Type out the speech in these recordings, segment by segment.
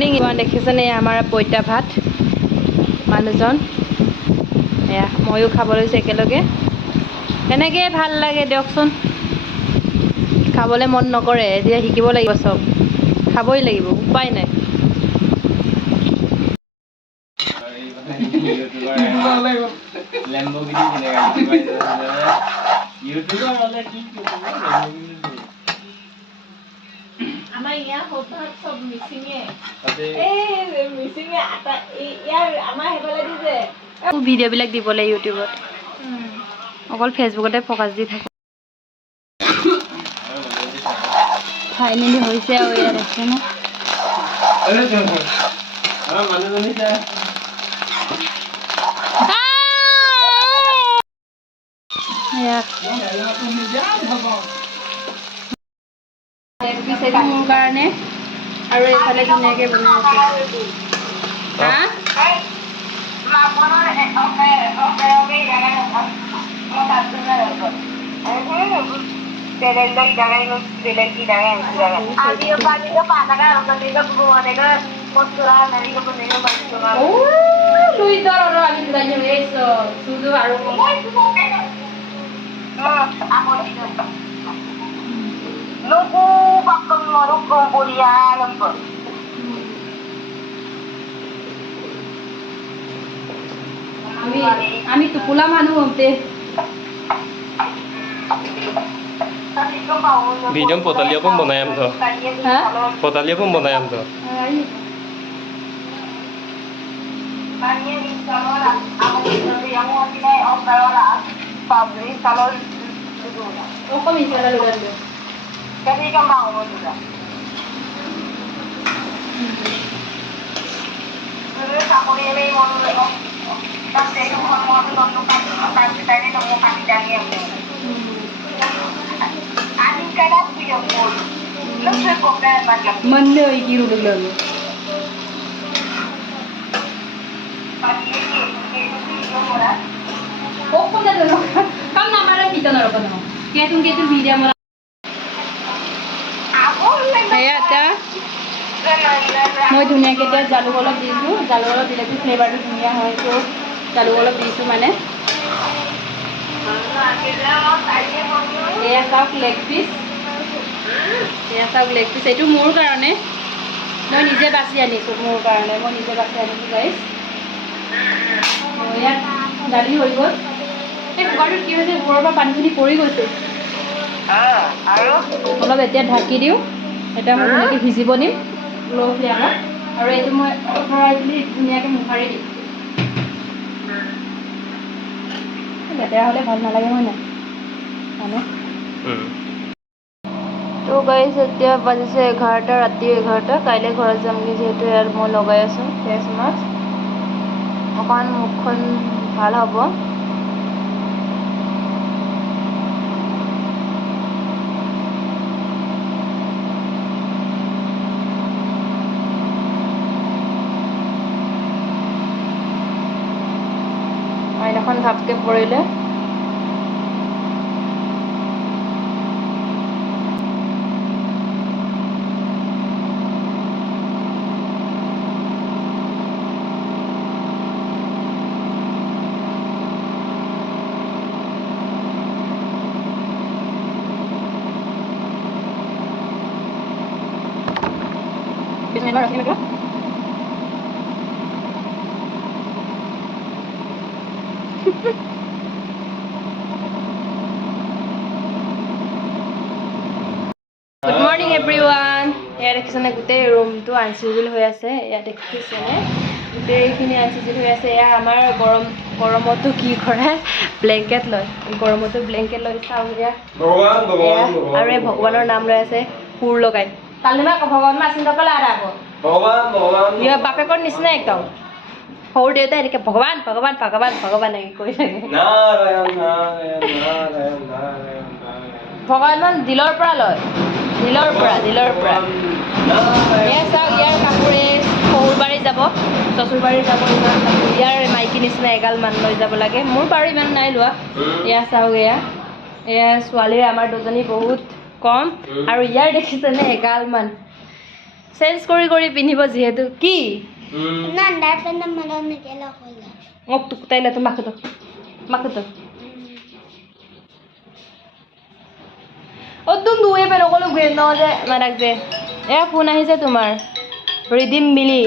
দেখিছেনে আমাৰ পইতা ভাত মানুহজন এয়া ময়ো খাব লৈছোঁ একেলগে এনেকৈ ভাল লাগে দিয়কচোন খাবলৈ মন নকৰে এতিয়া শিকিব লাগিব চব খাবই লাগিব উপায় নাই আমাৰ ইয়াৰ সৌভাত চব মিচিঙে মিচিঙে আটা ইয়াৰ আমাৰ সেইফালে দি যে ভিডিঅ'বিলাক দিবলৈ ইউটিউবত অকল ফেচবুকতে ফকাচ দি থাকে ফাইনেলি হৈছে আৰু ইয়াত আছে ন মোৰ কাৰণে আৰু এইফালে ধুনীয়াকৈ বনাই আমি টোপোলা মানুহ হতে Video potalia pun bonayam tuh. Potalia pun bonayam tuh. Kok misalnya lu kan? Kasi kan bangun juga. Terus aku ini mau kasi itu mau nonton tapi tadi kamu kasih daging. Ani kada video call. Lebih komplain macam. Mana ikiru dulu. Pagi ini video mula. Oh, kok dah dulu? Kamu nama orang kita nak apa nama? Kita video mula. Ayah dah. মই ধুনীয়াকৈ এতিয়া জালুক অলপ দিছোঁ জালুক অলপ দিলে ফ্লেভাৰটো ধুনীয়া হয় তো জালুক অলপ দিছোঁ মানে এয়া চাওক লেগ পিচ এইটো মোৰ কাৰণে মই নিজে বাছি আনিছোঁ মোৰ কাৰণে মই নিজে বাছি আনিছোঁ গাইছ ইয়াত দালি হৈ গ'ল এই কুকাৰটোত কি হৈছে ওপৰৰ পৰা পানীখিনি পৰি গৈছে অলপ এতিয়া ঢাকি দিওঁ এটা মই ধুনীয়াকৈ ভিজিব দিম ল' ফ্লেমত আৰু এইটো মই ভৰাই দিলে ধুনীয়াকৈ মোহাৰি দিম লেতেৰা হ'লে ভাল নালাগে হয় নাই মানে তো গাইছ এতিয়া বাজিছে 11টা ৰাতি 11টা কাইলৈ ঘৰত যামগৈ যিহেতু ইয়াত মই লগাই আছোঁ ফেচ মাস্ক অকণমান মুখখন ভাল হ'ব আইনাখন ঘাপকৈ পৰিলে Good morning everyone. ইয়াত দেখিছেনে গোটেই ৰুমটো আনচিজিল হৈ আছে ইয়াত দেখিছেনে গোটেইখিনি আনচিজিল হৈ আছে এয়া আমাৰ গৰমতো কি কৰে ব্লেংকেট লয় গৰমতো ব্লেংকেট লৈ চাওঁ এয়া আৰু এই ভগৱানৰ নাম লৈ আছে সুৰ লগাই কালিমা ভগৱান মা চিন্তা পেলাই আৰু আকৌ ভগৱান বাপেকৰ নিচিনা একদম সৰু দেউতা এনেকৈ ভগৱান ভগৱান ভগৱান ভগৱান এনেকৈ কৈ থাকে ভগৱান দিলৰ পৰা লয় দিলৰ পৰা এয়া চাওক ইয়াৰ কাপোৰে শহুৰবাৰী যাব শ্বশুৰবাৰী যাব ইমান কাপোৰ ইয়াৰ মাইকী নিচিনা এগালমান লৈ যাব লাগে মোৰ বাৰু ইমান নাই লোৱা এয়া চাওক এয়া ছোৱালীৰ আমাৰ দুজনী বহুত কম আৰু ইয়াৰ দেখিছেনে এগালমান চেঞ্জ কৰি পিন্ধিব যিহেতু কি না আন্ডাৰ পেণ্ট मला निघायला होला মোক তোক তাইলে তো মাকতো অ তুম দুয়ে পে নকলো গ্ৰে ন যে মাৰাক যে এ ফোন আহিছে তোমাৰ ৰিডিম মিলি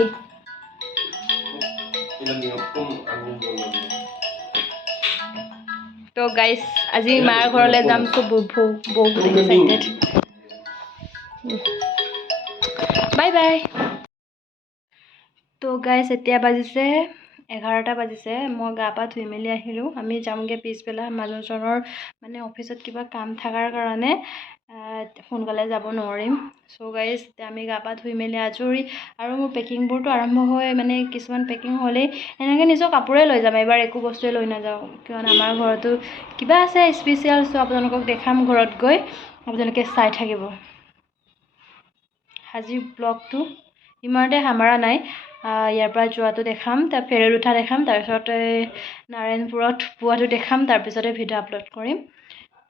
তো গাইস আজি মাৰ ঘৰলৈ যাম তো বহুত এক্সাইটেড বাই বাই তো গাইস এতিয়া বাজিছে 11টা বাজিছে মই গা পা ধুই মেলি আহিলোঁ আমি যামগৈ পিছবেলা মানুহজনৰ মানে অফিচত কিবা কাম থকাৰ কাৰণে সোনকালে যাব নোৱাৰিম চ' গাইজ এতিয়া আমি গা পা ধুই মেলি আজৰি আৰু মোৰ পেকিংবোৰতো আৰম্ভ হৈ মানে কিছুমান পেকিং হ'লেই এনেকৈ নিজৰ কাপোৰে লৈ যাম এইবাৰ একো বস্তুৱে লৈ নাযাওঁ কিয়নো আমাৰ ঘৰতো কিবা আছে স্পেচিয়েল চ' আপোনালোকক দেখাম ঘৰত গৈ আপোনালোকে চাই থাকিব আজি ব্লগটো ইমানতে সামৰা নাই ইয়াৰ পৰা যোৱাটো দেখাম তাৰ ফেৰীত উঠা দেখাম তাৰপিছতে নাৰায়ণপুৰত পোৱাটো দেখাম তাৰপিছতে ভিডিঅ' আপলোড কৰিম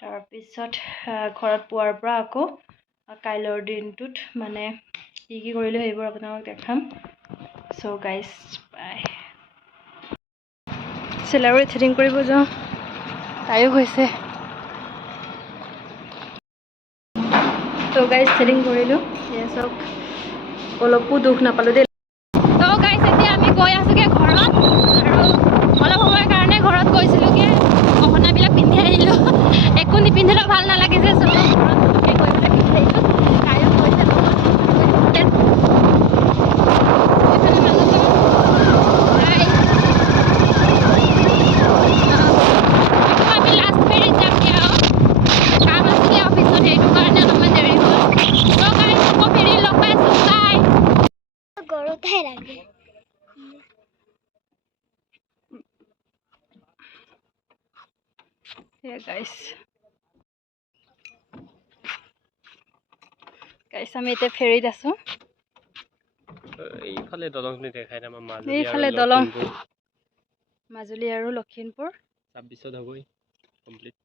তাৰপিছত ঘৰত পোৱাৰ পৰা আকৌ কাইলৈৰ দিনটোত মানে কি কৰিলোঁ সেইবোৰ আপোনালোকক দেখাম চ' গাইজ বাই চেলাউৰি থ্ৰেডিং কৰিব যাওঁ তাইও হৈছে ত' গাইজ থ্ৰেডিং কৰিলোঁ এয়া চাওক অলপো দুখ নাপালোঁ দেই তো গাইজ এতিয়া আমি গৈ আছোঁগৈ ঘৰত আৰু অলপ সময়ৰ কাৰণে ঘৰত গৈছিলোঁগৈ গহনাবিলাক পিন্ধি আহিলোঁ একো নিপিন্ধিলেও ভাল নালাগে যে চব ঘৰত গৈ পেলাই পিন্ধি আহিলোঁ কাইও গৈছে আমি লাষ্ট ফেৰীত যামগৈ আৰু কাম আছিলে অফিচত সেইটো কাৰণে অলপমান দেৰি হ'ল তো গাইজ আকৌ ফেৰী লগ পাই আছোঁ বাই গৰু ঠাই লাগে গাইছ আমি এতিয়া ফেৰীত আছোঁ এইফালে দলংখিনি দেখাই আমাৰ মাজুলী এইফালে আৰু দলং লখিমপুৰ মাজুলী আৰু লখিমপুৰ 26ত হ'বই কমপ্লিট